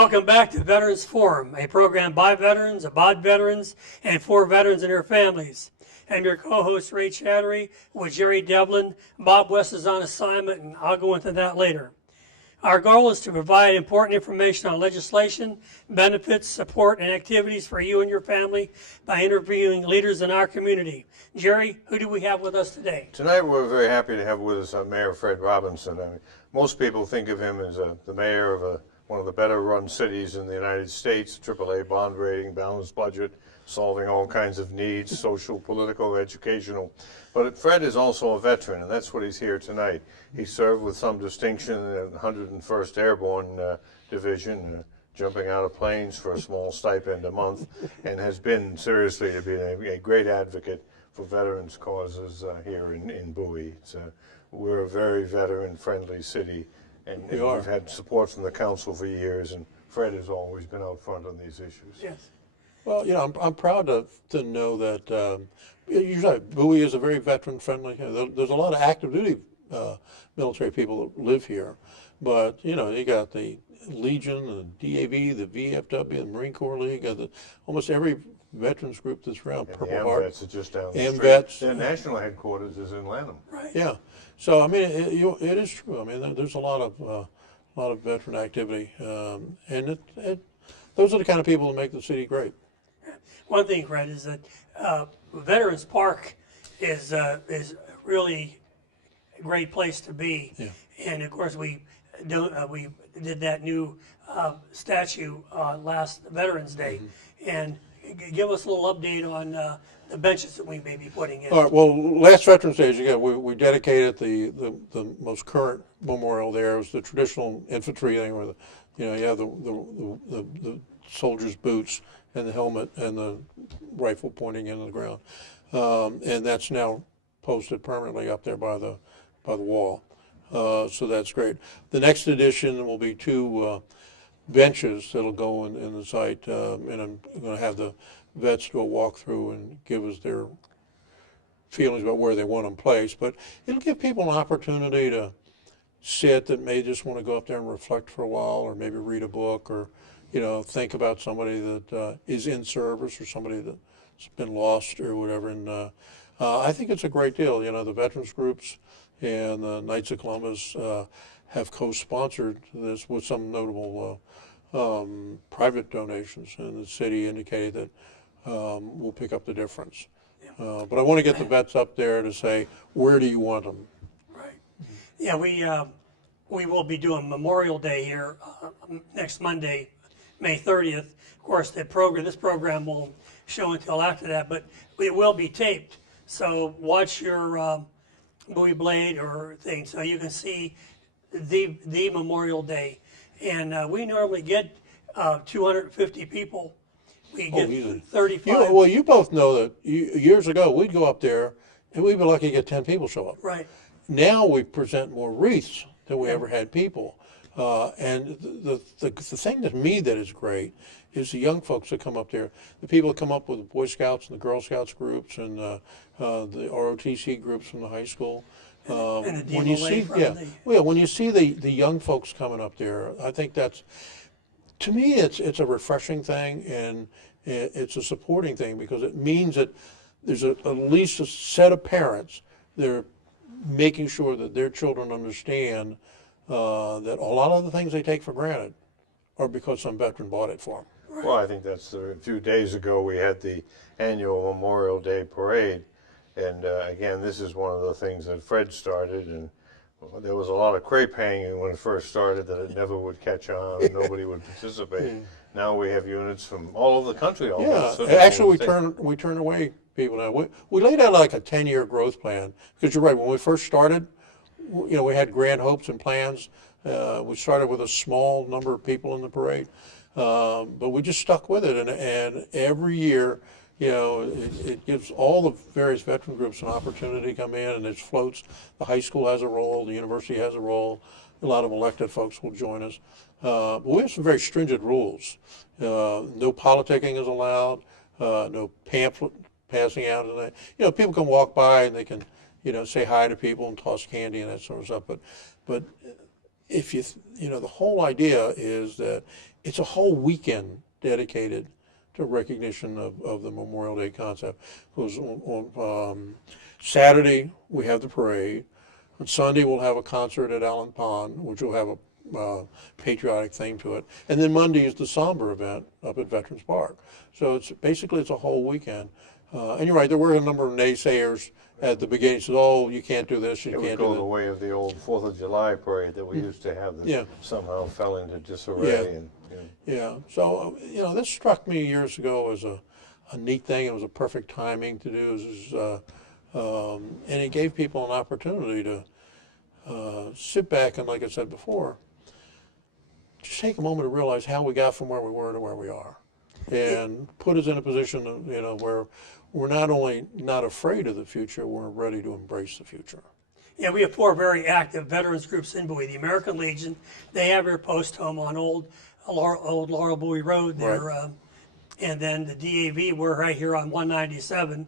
Welcome back to Veterans Forum, a program by veterans, about veterans, and for veterans and their families. I'm your co-host, Ray Chattery, with Jerry Devlin. Bob West is on assignment, and I'll go into that later. Our goal is to provide important information on legislation, benefits, support, and activities for you and your family by interviewing leaders in our community. Jerry, who do we have with us today? Tonight we're very happy to have with us Mayor Fred Robinson. I mean, most people think of him as the mayor of one of the better run cities in the United States, AAA bond rating, balanced budget, solving all kinds of needs, social, political, educational. But Fred is also a veteran, and that's what he's here tonight. He served with some distinction in the 101st Airborne Division, jumping out of planes for a small stipend a month, and has been seriously a great advocate for veterans' causes here in Bowie. We're a very veteran-friendly city, and we've had support from the council for years, and Fred has always been out front on these issues. Yes. Well, you know, I'm proud to know that usually Bowie is a very veteran-friendly. There's a lot of active duty military people that live here, but you know, you got the Legion, the DAV, the VFW, the Marine Corps League, almost every veterans group that's around. And Purple the Heart. AMVETS is just down the street. AMVETS. Their national headquarters is in Lanham. Right. Yeah. So I mean, it is true. I mean, there's a lot of veteran activity, and those are the kind of people that make the city great. One thing, Fred, is that Veterans Park is really a great place to be. Yeah. And of course, we did that new statue last Veterans Day. Mm-hmm. And give us a little update on the benches that we may be putting in. All right. Well, last Veterans Day, again, we dedicated the most current memorial there. It was the traditional infantry thing, where you have the soldier's boots and the helmet and the rifle pointing into the ground, and that's now posted permanently up there by the wall. So that's great. The next edition will be two benches that'll go in the site, and I'm going to have the vets do a walkthrough and give us their feelings about where they want them placed. But it'll give people an opportunity to sit that may just want to go up there and reflect for a while, or maybe read a book, or think about somebody that is in service or somebody that's been lost or whatever. And I think it's a great deal. You know, the veterans groups and the Knights of Columbus have co-sponsored this with some notable private donations, and the city indicated that we'll pick up the difference. Yeah. But I want to get the vets up there to say, where do you want them? Right. Yeah, we will be doing Memorial Day here next Monday, May 30th. Of course, this program won't show until after that, but it will be taped. So watch your Bowie Blade or thing, so you can see the Memorial Day. And we normally get 250 people. We get 35. Well, you both know that years ago we'd go up there and we'd be lucky to get 10 people show up. Right. Now we present more wreaths than we ever had people. And the thing to me that is great is the young folks that come up there, the people that come up with the Boy Scouts and the Girl Scouts groups and the ROTC groups from the high school. And the when you see, when you see the young folks coming up there, I think that's, to me, it's a refreshing thing, and it's a supporting thing, because it means that there's at least a set of parents that are making sure that their children understand that a lot of the things they take for granted are because some veteran bought it for them. Right. Well, I think that's a few days ago we had the annual Memorial Day Parade, and again, this is one of the things that Fred started, and there was a lot of crepe hanging when it first started that it never would catch on and nobody would participate. Now we have units from all over the country. Actually, we turn away people now. We laid out like a 10-year growth plan, because you're right, when we first started, we had grand hopes and plans. We started with a small number of people in the parade, but we just stuck with it, and every year, it gives all the various veteran groups an opportunity to come in, and there's floats. The high school has a role, the university has a role, a lot of elected folks will join us. But we have some very stringent rules. No politicking is allowed, no pamphlet passing out. People can walk by and they can, say hi to people and toss candy and that sort of stuff. But if the whole idea is that it's a whole weekend dedicated to recognition of the Memorial Day concept. Because on Saturday we have the parade. On Sunday we'll have a concert at Allen Pond, which will have a patriotic theme to it. And then Monday is the somber event up at Veterans Park. So it's a whole weekend. And you're right, there were a number of naysayers at the beginning. Said, "Oh, you can't do this, you It would can't go do the that." way of the old 4th of July parade that we used to have that Yeah. somehow fell into disarray. Yeah. And, Yeah. So this struck me years ago as a neat thing. It was a perfect timing to do. And it gave people an opportunity to sit back and, like I said before, just take a moment to realize how we got from where we were to where we are, and put us in a position of, where we're not only not afraid of the future, we're ready to embrace the future. Yeah, we have 4 very active veterans groups in Bowie. The American Legion, they have their post home on old Laurel Bowie Road there. Right. And then the DAV, we're right here on 197.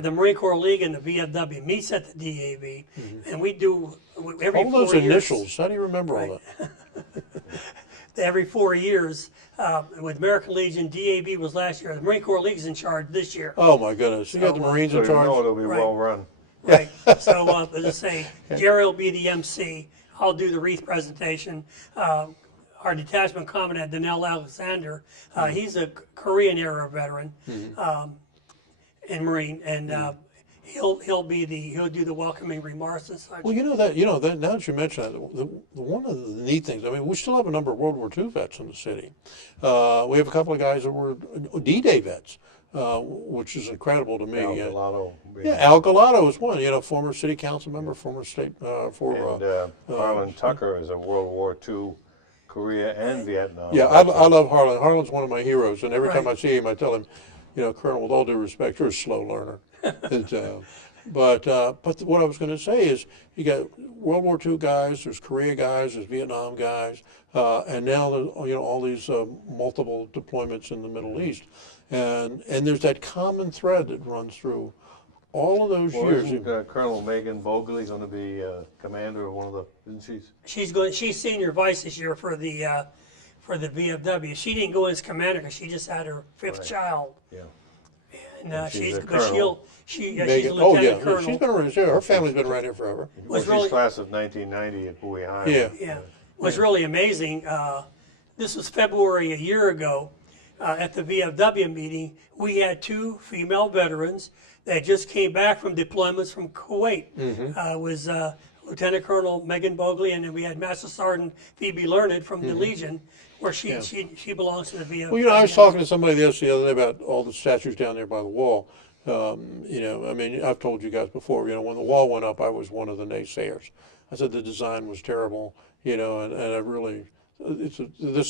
The Marine Corps League and the VFW meets at the DAV, and we do every All those 4 years. initials, how do you remember all that? Every 4 years, with American Legion, DAV was last year. The Marine Corps League is in charge this year. Oh my goodness, you got the Marines so in you know charge? it'll be Right. well run. Right. So, as I say, Jerry will be the MC. I'll do the wreath presentation. Our detachment commandant, Danelle Alexander, he's a Korean era veteran and Marine, and he'll do the welcoming remarks and such. Well, that now that you mention that, one of the neat things, I mean, we still have a number of World War II vets in the city. We have a couple of guys that were D-Day vets, which is incredible to me. Al Galato. Yeah, Al Galato is one, former city council member, former state, And Harlan Tucker is a World War II, Korea and Vietnam. Yeah, I love Harlan. Harlan's one of my heroes, and every time Right. I see him, I tell him, Colonel, with all due respect, you're a slow learner. But what I was going to say is, you got World War II guys, there's Korea guys, there's Vietnam guys, and now there's all these multiple deployments in the Middle East, and there's that common thread that runs through all of those years. Isn't Colonel Megan Bogley going to be commander of one of the? Isn't she? She's senior vice this year for the VFW. She didn't go as commander because she just had her 5th child. Yeah. And she's a but colonel. she's Megan, a lieutenant colonel. she's been around. Her family's been around here forever. Was She's really- class of 1990 at Bowie High. Yeah. Yeah, was really amazing. This was February a year ago at the VFW meeting. We had 2 female veterans that just came back from deployments from Kuwait. Was Lieutenant Colonel Megan Bogley, and then we had Master Sergeant Phoebe Learned from the Legion, where she belongs to the VFW. Well, I was talking to somebody the other day about all the statues down there by the wall. I mean, I've told you guys before, when the wall went up, I was one of the naysayers. I said the design was terrible, and I really, this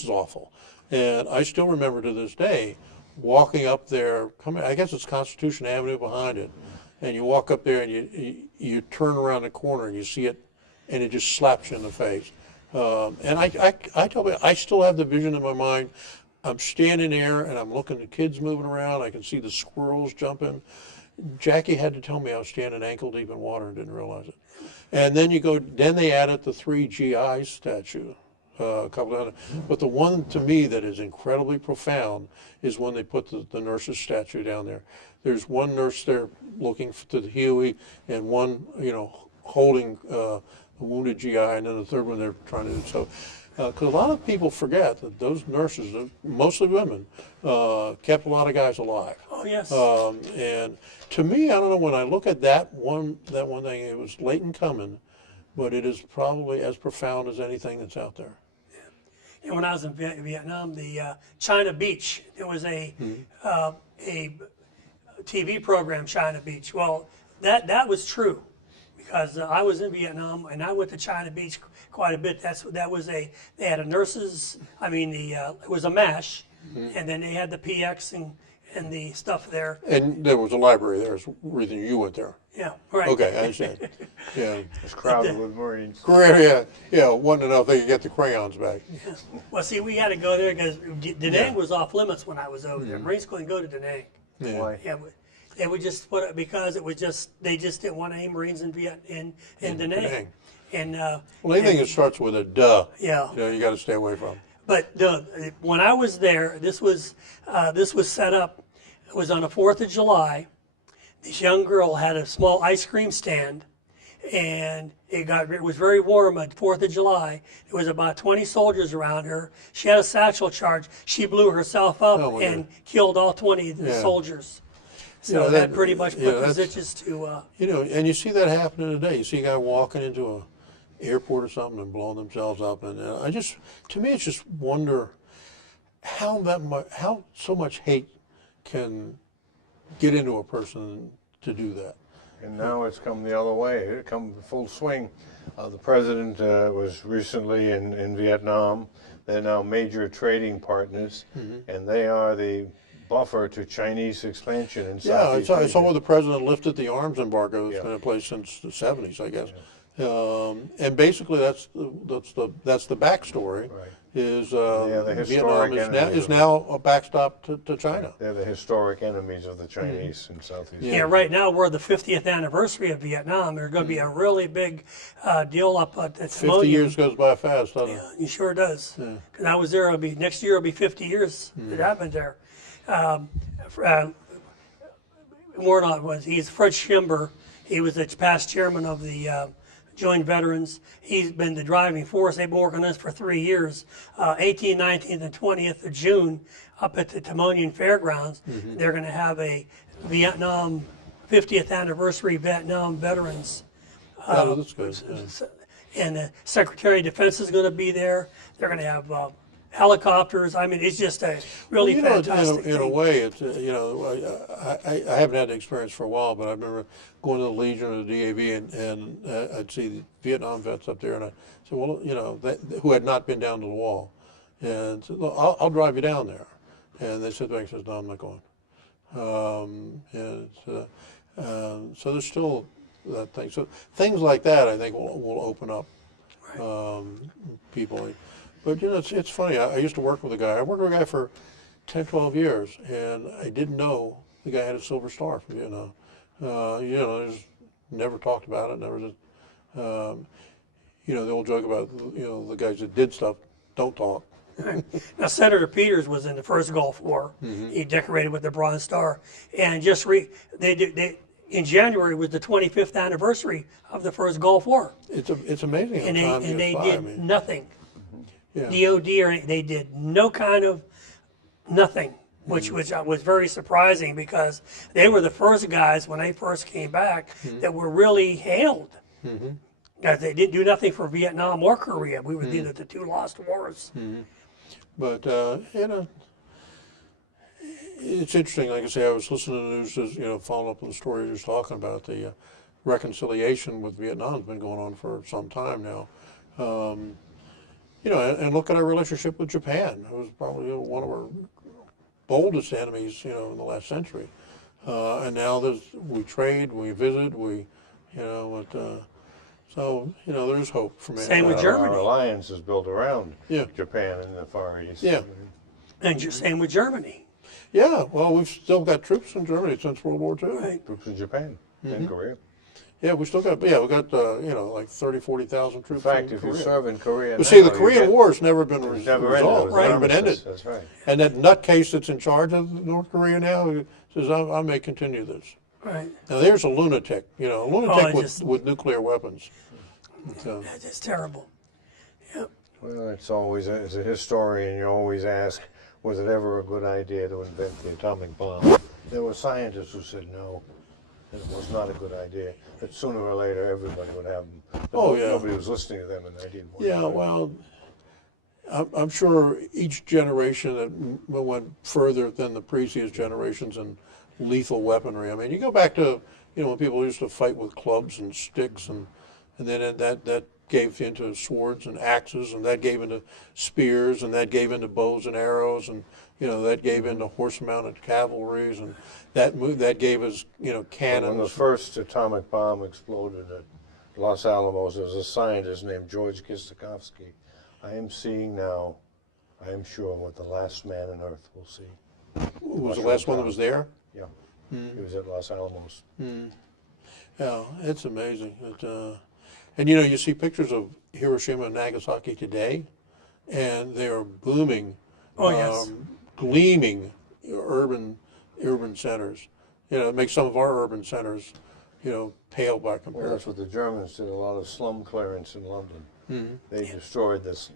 is awful. And I still remember to this day walking up there, I guess it's Constitution Avenue behind it, and you walk up there and you turn around the corner and you see it, and it just slaps you in the face. And I tell you, I still have the vision in my mind. I'm standing there and I'm looking at kids moving around. I can see the squirrels jumping. Jackie had to tell me I was standing ankle deep in water and didn't realize it. And then they added the 3 GI statue. A couple of, but the one to me that is incredibly profound is when they put the nurse's statue down there. There's one nurse there looking to the Huey, and one holding a wounded GI, and then the third one they're trying to do so. Because a lot of people forget that those nurses, mostly women, kept a lot of guys alive. Oh yes. And to me, I don't know, when I look at that one thing, it was late in coming, but it is probably as profound as anything that's out there. And when I was in Vietnam, the China Beach, there was a TV program, China Beach. Well, that was true, because I was in Vietnam and I went to China Beach quite a bit. They had a nurses. It was a MASH, and then they had the PX and the stuff there. And there was a library there. Is the reason you went there. Yeah, right. Okay, I understand. Yeah. It's crowded with Marines. Korea, wanted to know if they could get the crayons back. Well, see, we had to go there because Da Nang was off limits when I was over there. Marines couldn't go to Da Nang. Yeah. Why? Yeah, they would just put it because it was just they just didn't want any Marines in Da Nang. And Well, anything that starts with a duh, yeah. you got to stay away from. But when I was there, this was set up. It was on the 4th of July. This young girl had a small ice cream stand, and it was very warm on 4th of July. There was about 20 soldiers around her. She had a satchel charge. She blew herself up Oh, my and God. killed all 20 of the Yeah. soldiers. So You know, that pretty much put the that's- stitches to. And you see that happening today. You see a guy walking into a airport or something and blowing themselves up, and to me, it's just wonder how so much hate can get into a person to do that. And now it's come the other way. It come full swing. The president was recently in Vietnam. They're now major trading partners, and they are the buffer to Chinese expansion in Yeah, Southeast I saw Asia. where the president lifted the arms embargo that's Yeah. been in place since the 70s, I guess. And basically, that's the backstory. Right. Is the Vietnam historic enemy is of now a backstop to China. They're the historic enemies of the Chinese in Southeast Yeah, Asia. right now we're the 50th anniversary of Vietnam. There's going to be a really big deal up at 50 Timonium. years goes by fast, doesn't it? Yeah, it sure does. Because I was there. Next year. It'll be 50 years that happened there. Warnock he's Fred Schimber. He was the past chairman of the Joint Veterans. He's been the driving force. They've been working on this for 3 years. 18th, 19th, and 20th of June up at the Timonium Fairgrounds. They're going to have a Vietnam 50th anniversary Vietnam veterans. Oh, that's good. Yeah. And the Secretary of Defense is going to be there. They're going to have helicopters. I mean, it's just a really fantastic in a thing. way, it's I haven't had the experience for a while, but I remember going to the Legion or the DAV, and I'd see the Vietnam vets up there, and I said, well, who had not been down to the wall, and said, well, I'll drive you down there, and they said to me, says, no, I'm not going, so there's still that thing. So things like that, I think, will open up people. But it's funny. I used to work with a guy. I worked with a guy for 10, 12 years, and I didn't know the guy had a Silver Star from Vietnam. Just never talked about it. Never did. The old joke about the guys that did stuff don't talk. Now, Senator Peters was in the first Gulf War. He decorated with the Bronze Star, and in January was the 25th anniversary of the first Gulf War, It's amazing how and time they goes by. did I mean, nothing. yeah. DOD they did no kind of nothing, which was very surprising because they were the first guys when they first came back that were really hailed. They didn't do nothing for Vietnam or Korea. We were the two lost wars. But it's interesting. Like I say, I was listening to the news, following up on the story you were talking about. The reconciliation with Vietnam has been going on for some time now. And look at our relationship with Japan. It was probably one of our boldest enemies, in the last century. And now we trade, we visit, so there's hope for man. Same with Germany. Our alliance is built around Yeah. Japan and the Far East. Yeah. And same with Germany. Yeah, well, we've still got troops in Germany since World War II. Right. Troops in Japan and Korea. Yeah, we still got, like 30, 40,000 troops In fact, in if Korea. you serve in Korea But see, now, the you Korean get- War's never been it's never ended. It resolved, was right? Never been armistice. ended. That's right. And that nutcase that's in charge of North Korea now says, I may continue this. Right. Now, there's a lunatic, it just- with nuclear weapons. So, That's just terrible. Yep. Well, it's always, as a historian, you always ask, was it ever a good idea to invent the atomic bomb? There were scientists who said no, it was not a good idea. That sooner or later everybody would have them. But Oh, yeah. Nobody was listening to them in 1945. yeah, well, I'm sure each generation that went further than the previous generations in lethal weaponry. I mean, you go back to, when people used to fight with clubs and sticks, and then that gave into swords and axes, and that gave into spears, and that gave into bows and arrows, and that gave into horse-mounted cavalries, and that gave us When the cannons. first atomic bomb exploded at Los Alamos, there was a scientist named George Kistakovsky. I am seeing now, I am sure, what the last man on Earth will see. Who was the last one that was there? Yeah, he was at Los Alamos. Yeah, it's amazing. And you know, you see pictures of Hiroshima and Nagasaki today, and they are booming, Oh, yes. gleaming urban centers. You know, it makes some of our urban centers, you know, pale by Well, that's comparison. what the Germans did, a lot of slum clearance in London. Mm-hmm. They destroyed this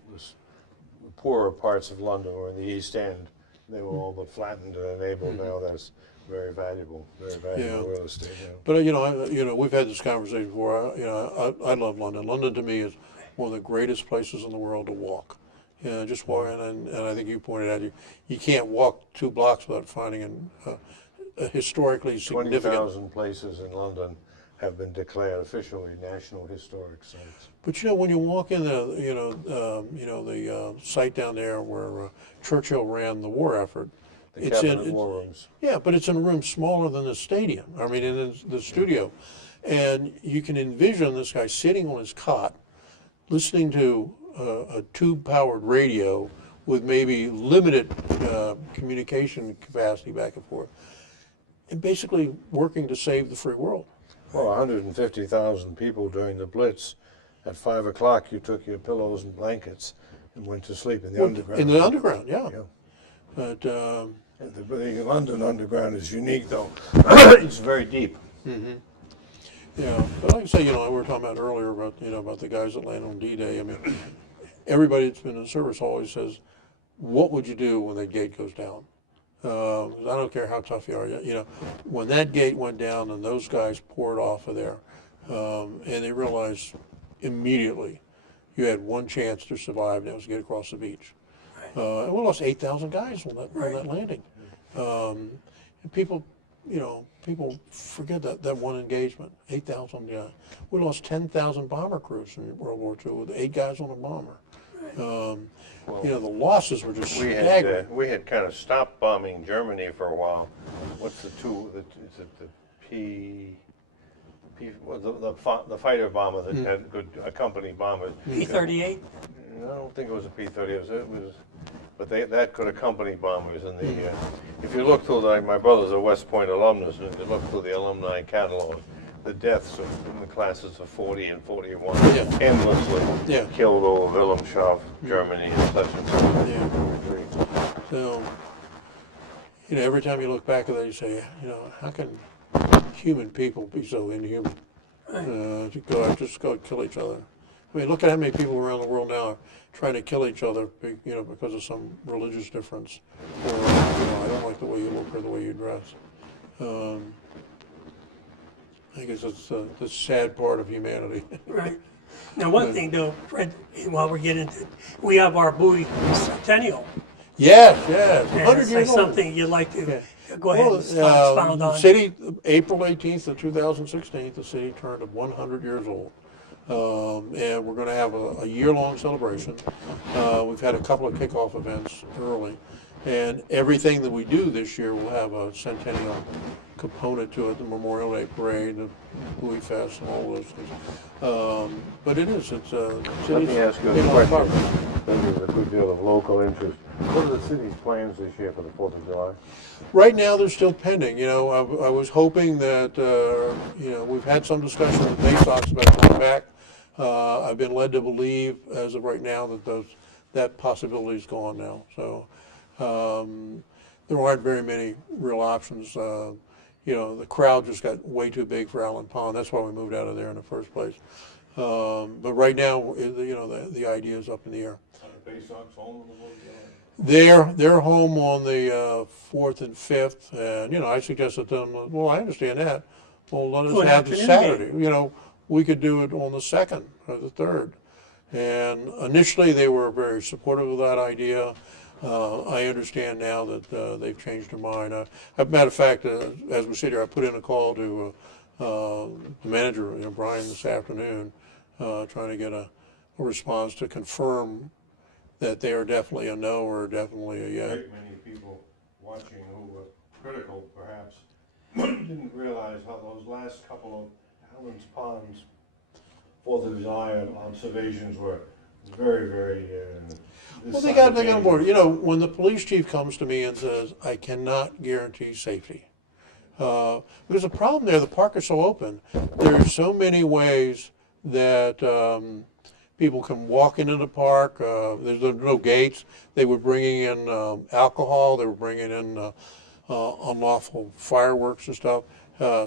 poorer parts of London or in the East End. They were all but flattened and enabled now. That's very valuable Yeah. real estate now. But you know, we've had this conversation before. You know, I love London. London to me is one of the greatest places in the world to walk. You know, just walk, and I think you pointed out you can't walk 2 blocks without finding a historically significant. 20,000 places in London have been declared officially National Historic Sites. But you know, when you walk in the the site down there where Churchill ran the war effort, The it's Cabinet War Rooms. yeah, but it's in a room smaller than the stadium. I mean, in the studio, and you can envision this guy sitting on his cot, listening to a tube-powered radio with maybe limited communication capacity back and forth, and basically working to save the free world. Well, 150,000 people during the Blitz. At 5 o'clock, you took your pillows and blankets and went to sleep in the underground. In the underground, yeah. Yeah. But And the London Underground is unique, though. It's very deep. yeah, but like I say, you know, we were talking about earlier about the guys that landed on D-Day. I mean, everybody that's been in the service always says, "What would you do when that gate goes down?" I don't care how tough you are. You know, when that gate went down and those guys poured off of there, and they realized immediately you had one chance to survive, and that was to get across the beach. And we lost 8,000 guys on that landing. And people forget that one engagement. 8,000 guys. We lost 10,000 bomber crews in World War II with 8 guys on a bomber. You know, the losses were just staggering. We had kind of stopped bombing Germany for a while. What's the fighter bomber that had good company bombers? P-38? I don't think it was a P-30. But that could accompany bombers. And if you look through, my brother's a West Point alumnus, and if you look through the alumni catalog, the deaths in the classes of 40 and 41 endlessly killed over Wilhelmshaven, Germany, and such and such. Yeah. So, you know, every time you look back at that, you say, you know, how can human people be so inhuman to go kill each other? I mean, look at how many people around the world now are trying to kill each other, you know, because of some religious difference, or you know, I don't like the way you look or the way you dress. I guess it's the sad part of humanity. Right. Now, one thing, though, Fred, while we're getting into it, we have our Bowie Centennial. Yes, And 100 it's years old. something you'd like to go ahead and Well, expound on. City, April 18th of 2016, the city turned 100 years old. And we're going to have a year-long celebration. We've had a couple of kickoff events early. And everything that we do this year will have a centennial component to it, the Memorial Day Parade, the Bowie Fest, and all those things. But it's Let me ask you a question. There's a good deal of local interest. What are the city's plans this year for the 4th of July? Right now, they're still pending. You know, I was hoping that, you know, we've had some discussion with NASOX about coming back. I've been led to believe, as of right now, that possibility is gone now. So there aren't very many real options. You know, the crowd just got way too big for Allen Pond. That's why we moved out of there in the first place. But right now, you know, the idea is up in the air. They're home on the 4th and 5th, and you know, I suggested to them, well, I understand that. Well, let us have the Saturday. You know, we could do it on the 2nd or the 3rd. And initially, they were very supportive of that idea. I understand now that they've changed their mind. As a matter of fact, as we sit here, I put in a call to the manager, you know, Brian, this afternoon, trying to get a response to confirm that they are definitely a no or definitely a yes. Great many people watching who were critical, perhaps, didn't realize how those last couple of Allen's Pond's 4th of July observations were very, very. Well, they got on board. You know, when the police chief comes to me and says, "I cannot guarantee safety," there's a problem there. The park is so open. There's so many ways that people can walk into the park. There's no gates. They were bringing in alcohol. They were bringing in unlawful fireworks and stuff,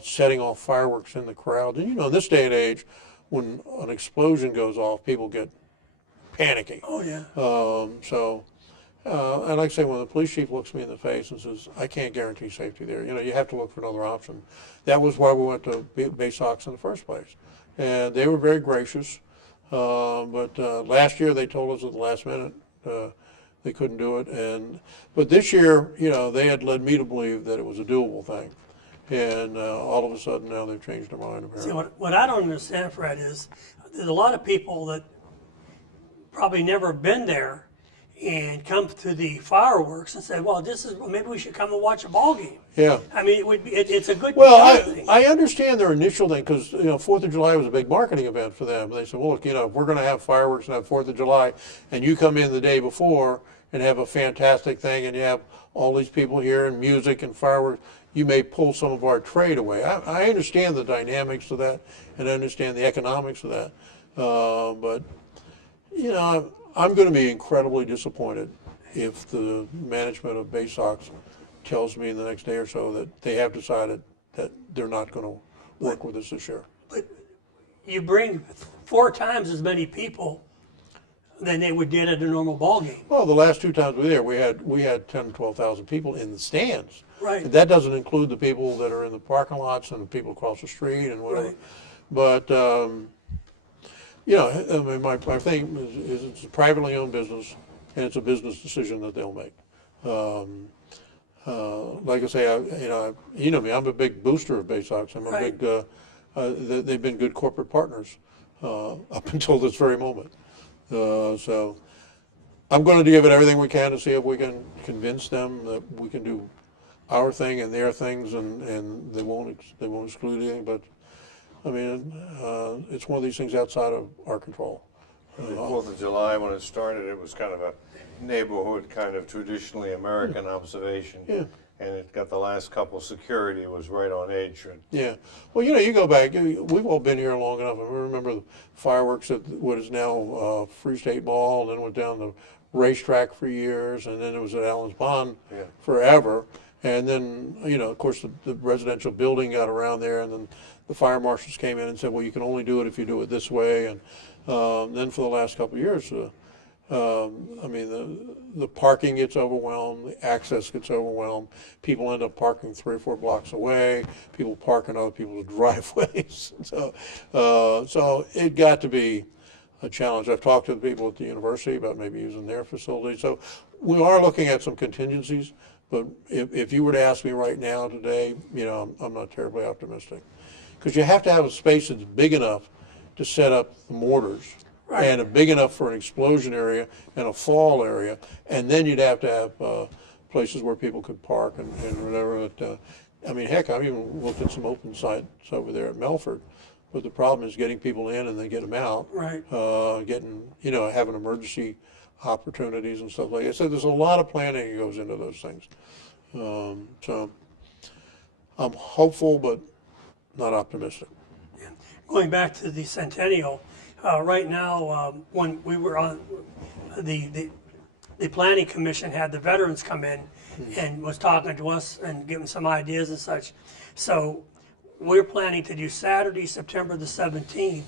setting off fireworks in the crowd. And in this day and age, when an explosion goes off, people get panicky. Oh, yeah. And like I say, when the police chief looks me in the face and says, I can't guarantee safety there, you have to look for another option. That was why we went to Baysox in the first place. And they were very gracious. But last year they told us at the last minute they couldn't do it. But this year, they had led me to believe that it was a doable thing. And all of a sudden now they've changed their mind, apparently. See, what I don't understand, Fred, is there's a lot of people that probably never been there and come to the fireworks and say, well, maybe we should come and watch a ball game. Yeah. I mean, it's a good thing. I understand their initial thing because 4th of July was a big marketing event for them. They said, well, look, if we're going to have fireworks and have 4th of July, and you come in the day before and have a fantastic thing, and you have all these people here and music and fireworks, you may pull some of our trade away. I understand the dynamics of that, and I understand the economics of that, but I'm going to be incredibly disappointed if the management of Baysox tells me in the next day or so that they have decided that they're not going to work with us this year. But you bring 4 times as many people than they would get at a normal ball game. Well, the last 2 times we were there, we had 10,000 to 12,000 people in the stands. Right. And that doesn't include the people that are in the parking lots and the people across the street and whatever. Right. But I mean, my thing is it's a privately owned business, and it's a business decision that they'll make. Like I say, you know me, I'm a big booster of Baysox. I'm a Right. big, they've been good corporate partners up until this very moment. So I'm going to give it everything we can to see if we can convince them that we can do our thing and their things, and they won't exclude anything. But I mean, it's one of these things outside of our control. The 4th of July, when it started, it was kind of a neighborhood, kind of traditionally American observation. Yeah. And it got the last couple, security was right on edge. Yeah. Well, you go back, we've all been here long enough. I remember the fireworks at what is now Free State Mall, and then went down the racetrack for years, and then it was at Allen's Pond forever. And then, of course, the residential building got around there, and then the fire marshals came in and said, well, you can only do it if you do it this way. And then for the last couple of years, I mean, the parking gets overwhelmed, the access gets overwhelmed. People end up parking 3 or 4 blocks away. People park in other people's driveways. So it got to be a challenge. I've talked to the people at the university about maybe using their facilities. So we are looking at some contingencies. But if you were to ask me right now today, I'm not terribly optimistic. Because you have to have a space that's big enough to set up the mortars. Right. And a big enough for an explosion area and a fall area. And then you'd have to have places where people could park and whatever. I mean, heck, I've even looked at some open sites over there at Melford. But the problem is getting people in and then get them out. Right. Having emergency opportunities and stuff like that. So there's a lot of planning that goes into those things. So I'm hopeful, but not optimistic. Yeah. Going back to the centennial, right now, when we were on the planning commission had the veterans come in and was talking to us and giving some ideas and such. So we're planning to do Saturday, September the 17th,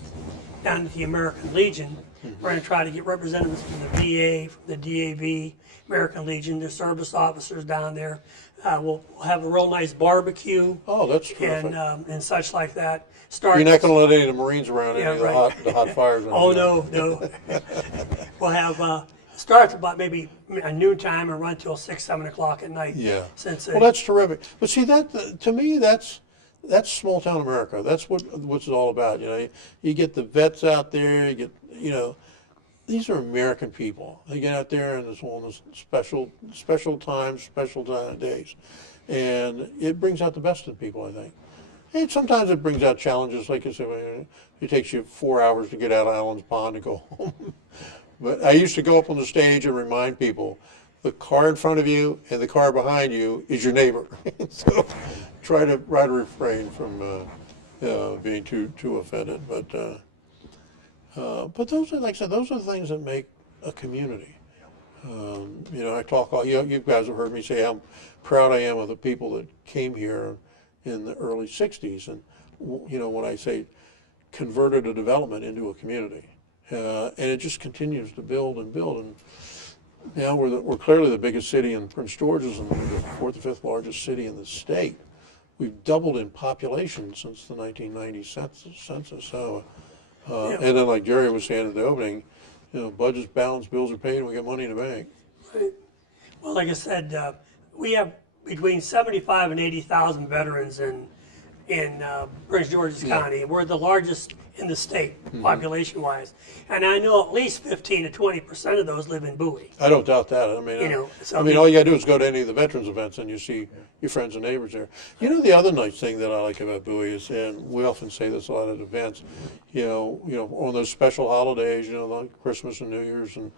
down at the American Legion. We're going to try to get representatives from the VA, from the DAV, American Legion, the service officers down there. We'll have a real nice barbecue. Oh, that's terrific. And such like that. You're not going to let any of the Marines around Yeah, any of right. the hot fires? Oh, no. We'll have, start about maybe a noontime and run till 6, 7 o'clock at night. Yeah. Well, that's terrific. But see, to me, that's small town America. That's what it's all about. You get the vets out there. You get, these are American people. They get out there and it's one of those special times, special days, and it brings out the best in people, I think. And sometimes it brings out challenges, like I said, it takes you 4 hours to get out of Allen's Pond to go home. But I used to go up on the stage and remind people, the car in front of you and the car behind you is your neighbor. So try to refrain from being too offended. But But those are, like I said, those are the things that make a community. You know, I talk all, you guys have heard me say how proud I am of the people that came here in the early 60s. And, you know, when I say converted a development into a community. And it just continues to build and build. And now we're clearly the biggest city in Prince George's and the fourth or fifth largest city in the state. We've doubled in population since the 1990 census. So, and then like Jerry was saying at the opening, you know, budget's balanced, bills are paid, and we got money in the bank. Right. Well, like I said, we have between 75 and 80,000 veterans in Prince George's County. We're the largest in the state, population-wise. And I know at least 15 to 20% of those live in Bowie. I don't doubt that. I mean, You know, so I mean, all you gotta do is go to any of the veterans events and you see your friends and neighbors there. You know, the other nice thing that I like about Bowie is, and we often say this a lot at events, you know, on those special holidays, you know, like Christmas and New Year's and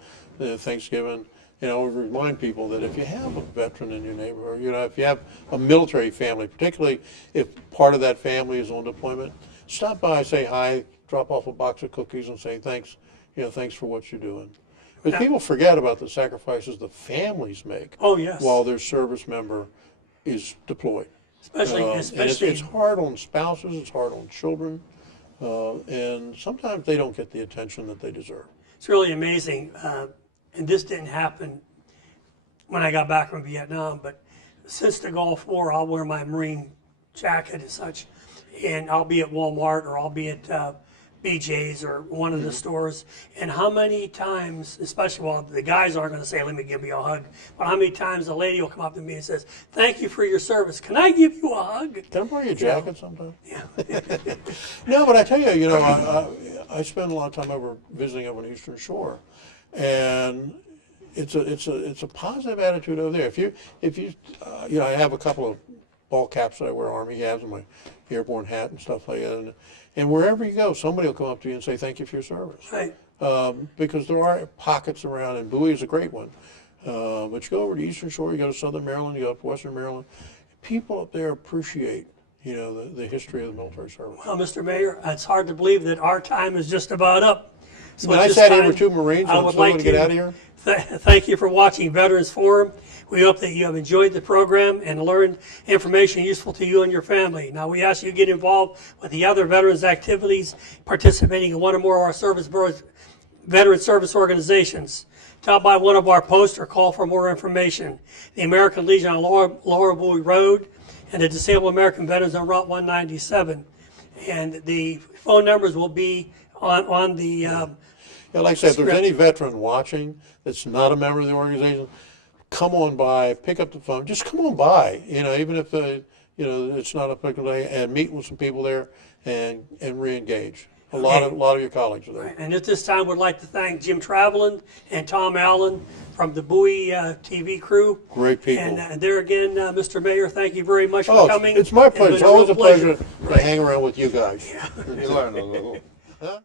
Thanksgiving, you know, we remind people that if you have a veteran in your neighborhood, you know, if you have a military family, particularly if part of that family is on deployment, stop by, say hi, drop off a box of cookies and say thanks, you know, thanks for what you're doing. But people forget about the sacrifices the families make Oh, yes. while their service member is deployed. Especially, And especially, it's hard on spouses, it's hard on children, and sometimes they don't get the attention that they deserve. it's really amazing. And this didn't happen when I got back from Vietnam, but since the Gulf War, I'll wear my Marine jacket and such, and I'll be at Walmart or I'll be at BJ's or one of the stores. And how many times, especially while the guys aren't going to say, let me give you a hug, but how many times a lady will come up to me and says, thank you for your service. Can I give you a hug? Can I borrow your jacket sometime? Yeah. No, but I tell you, you know, I spend a lot of time visiting over on the Eastern Shore, and it's a positive attitude over there. If you you know, I have a couple of ball caps that I wear, Army hats, and my airborne hat and stuff like that, and wherever you go, somebody will come up to you and say thank you for your service. Right. Because there are pockets around, and Bowie is a great one. But you go over to Eastern Shore, you go to Southern Maryland, you go up to Western Maryland. People up there appreciate, you know, the history of the military service. Well, Mr. Mayor, it's hard to believe that our time is just about up. So When at I this sat here time, with two Marines, I and would still like want to get to out of here. Thank you for watching Veterans Forum. We hope that you have enjoyed the program and learned information useful to you and your family. Now, we ask you to get involved with the other veterans activities, participating in one or more of our veteran service organizations. Stop by one of our posts or call for more information. The American Legion on Lower Bowie Road and the Disabled American Veterans on Route 197. And the phone numbers will be on the Yeah, like I said, if there's script. any veteran watching that's not a member of the organization, come on by, pick up the phone, just come on by, you know, even if you know, it's not a particular day, and meet with some people there and re-engage. A lot of your colleagues are there. And at this time, we'd like to thank Jim Travelin and Tom Allen from the Bowie TV crew. Great people. And there again, Mr. Mayor, thank you very much for Oh, coming. it's my pleasure. been It's always real a pleasure to hang around with you guys. You learn a little. Huh?